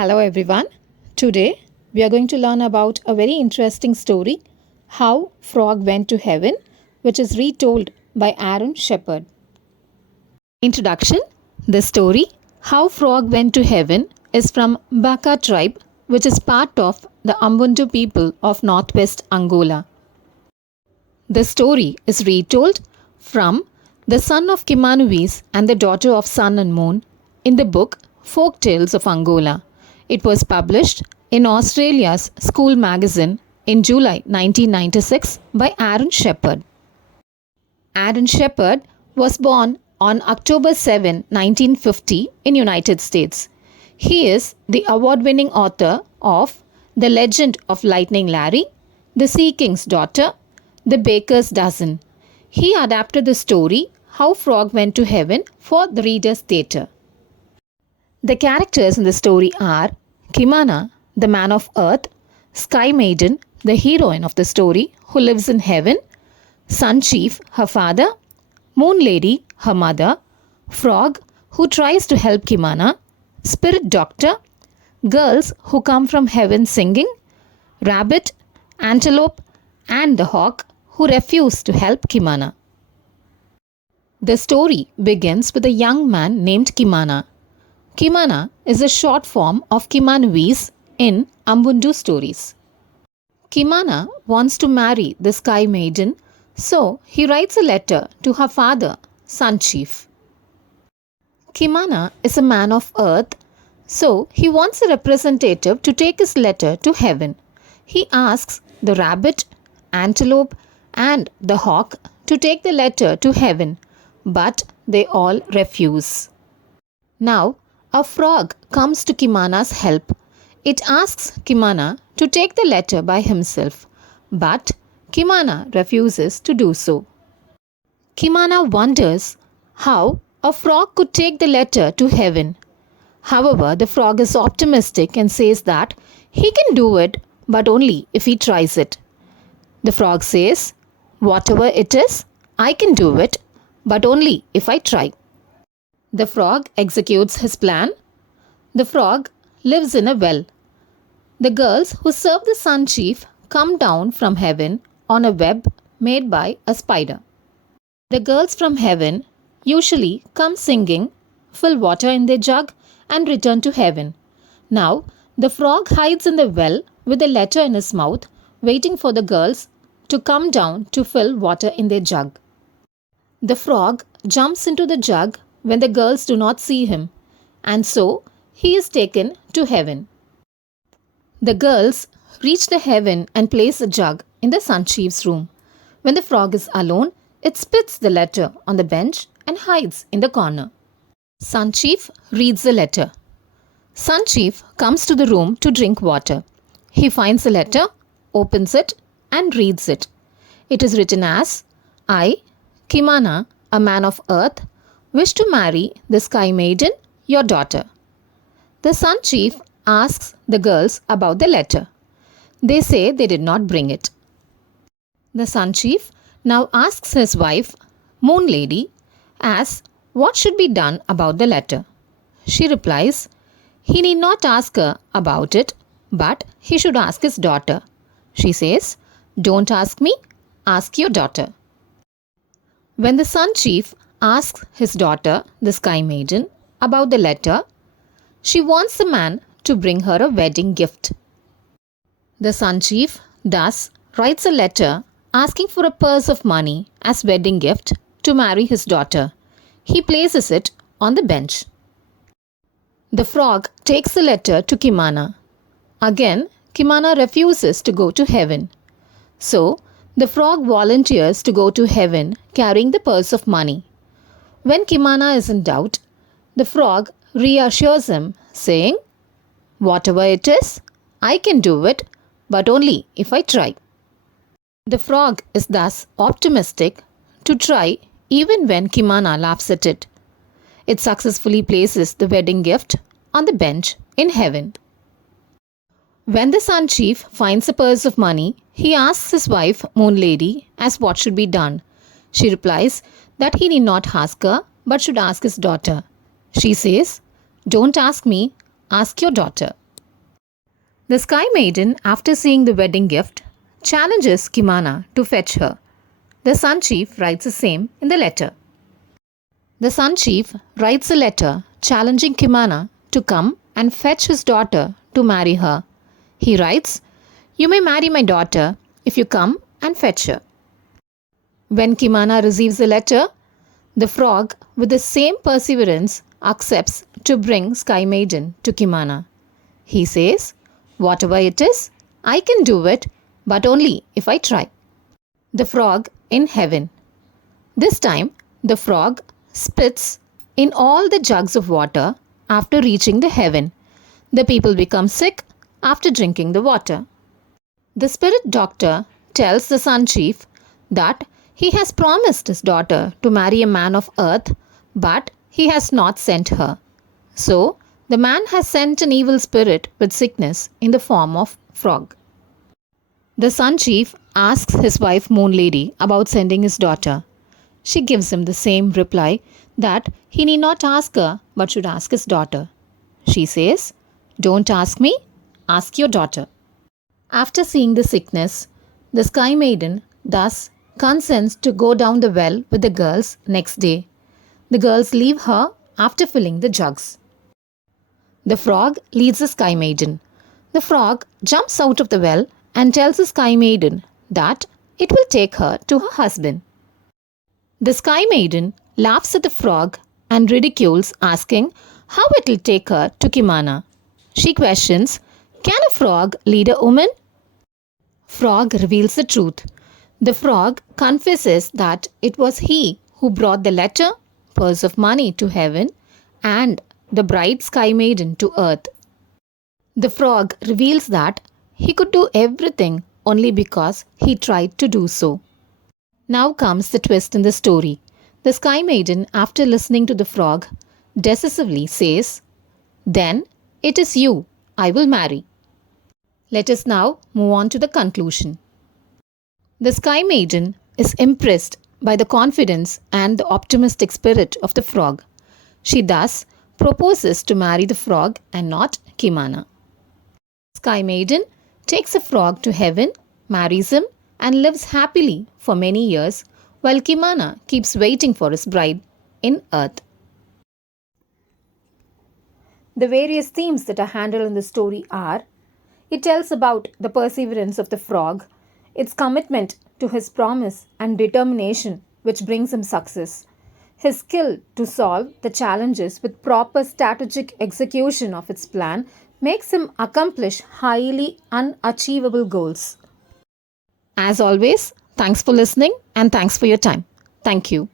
Hello everyone. Today we are going to learn about a very interesting story, How Frog Went to Heaven, which is retold by Aaron Shepard. Introduction. The story, How Frog Went to Heaven, is from Baka tribe, which is part of the Ambundu people of northwest Angola. The story is retold from the son of Kimanuis and the daughter of Sun and Moon in the book Folk Tales of Angola. It was published in Australia's school magazine in July 1996 by Aaron Shepard. Aaron Shepard was born on October 7, 1950 in United States. He is the award-winning author of The Legend of Lightning Larry, The Sea King's Daughter, The Baker's Dozen. He adapted the story How Frog Went to Heaven for the Reader's Theatre. The characters in the story are Kimana, the man of earth, Sky Maiden, the heroine of the story who lives in heaven, Sun Chief, her father, Moon Lady, her mother, Frog, who tries to help Kimana, Spirit Doctor, girls who come from heaven singing, Rabbit, Antelope, and the Hawk, who refuse to help Kimana. The story begins with a young man named Kimana. Kimana is a short form of Kimanuis in Ambundu stories. Kimana wants to marry the Sky Maiden, so he writes a letter to her father, Sun Chief. Kimana is a man of earth, so he wants a representative to take his letter to heaven. He asks the rabbit, antelope, and the hawk to take the letter to heaven, but they all refuse. Now, a frog comes to Kimana's help. It asks Kimana to take the letter by himself, but Kimana refuses to do so. Kimana wonders how a frog could take the letter to heaven. However, the frog is optimistic and says that he can do it, but only if he tries it. The frog says, "Whatever it is, I can do it, but only if I try." The frog executes his plan. The frog lives in a well. The girls who serve the Sun Chief come down from heaven on a web made by a spider. The girls from heaven usually come singing, fill water in their jug, and return to heaven. Now, the frog hides in the well with a letter in his mouth, waiting for the girls to come down to fill water in their jug. The frog jumps into the jug when the girls do not see him, and so he is taken to heaven. The girls reach the heaven and place the jug in the Sun Chief's room. When the frog is alone, it spits the letter on the bench and hides in the corner. Sun Chief reads the letter. Sun Chief comes to the room to drink water. He finds the letter, opens it, and reads it. It is written as, "I, Kimana, a man of earth, wish to marry the Sky Maiden, your daughter." The Sun Chief asks the girls about the letter. They say they did not bring it. The Sun Chief now asks his wife, Moon Lady, as what should be done about the letter. She replies, he need not ask her about it, but he should ask his daughter. She says, "Don't ask me, ask your daughter." When the Sun Chief asks his daughter, the Sky Maiden, about the letter, she wants the man to bring her a wedding gift. The Sun Chief thus writes a letter asking for a purse of money as wedding gift to marry his daughter. He places it on the bench. The frog takes the letter to Kimana. Again, Kimana refuses to go to heaven. So, the frog volunteers to go to heaven carrying the purse of money. When Kimana is in doubt, the frog reassures him, saying, "Whatever it is, I can do it, but only if I try." The frog is thus optimistic to try even when Kimana laughs at it. It successfully places the wedding gift on the bench in heaven. When the Sun Chief finds a purse of money, he asks his wife, Moon Lady, as what should be done. She replies that he need not ask her, but should ask his daughter. She says, "Don't ask me, ask your daughter." The Sky Maiden, after seeing the wedding gift, challenges Kimana to fetch her. The Sun Chief writes the same in the letter. The Sun Chief writes a letter challenging Kimana to come and fetch his daughter to marry her. He writes, "You may marry my daughter if you come and fetch her." When Kimana receives the letter, the frog, with the same perseverance, accepts to bring Sky Maiden to Kimana. He says, "Whatever it is, I can do it, but only if I try." The frog in heaven. This time, the frog spits in all the jugs of water after reaching the heaven. The people become sick after drinking the water. The spirit doctor tells the Sun Chief that he has promised his daughter to marry a man of earth, but he has not sent her. So, the man has sent an evil spirit with sickness in the form of frog. The Sun Chief asks his wife Moon Lady about sending his daughter. She gives him the same reply that he need not ask her but should ask his daughter. She says, "Don't ask me, ask your daughter." After seeing the sickness, the Sky Maiden thus consents to go down the well with the girls next day. The girls leave her after filling the jugs. The frog leads the Sky Maiden. The frog jumps out of the well and tells the Sky Maiden that it will take her to her husband. The Sky Maiden laughs at the frog and ridicules, asking how it will take her to Kimana. She questions, "Can a frog lead a woman?" Frog reveals the truth. The frog confesses that it was he who brought the letter, purse of money to heaven, and the bride Sky Maiden to earth. The frog reveals that he could do everything only because he tried to do so. Now comes the twist in the story. The Sky Maiden, after listening to the frog, decisively says, "Then it is you I will marry." Let us now move on to the conclusion. The Sky Maiden is impressed by the confidence and the optimistic spirit of the frog. She thus proposes to marry the frog and not Kimana. Sky Maiden takes the frog to heaven, marries him, and lives happily for many years, while Kimana keeps waiting for his bride in earth. The various themes that are handled in the story are: it tells about the perseverance of the frog, its commitment to his promise and determination which brings him success, his skill to solve the challenges with proper strategic execution of its plan makes him accomplish highly unachievable goals. As always, thanks for listening and thanks for your time. Thank you.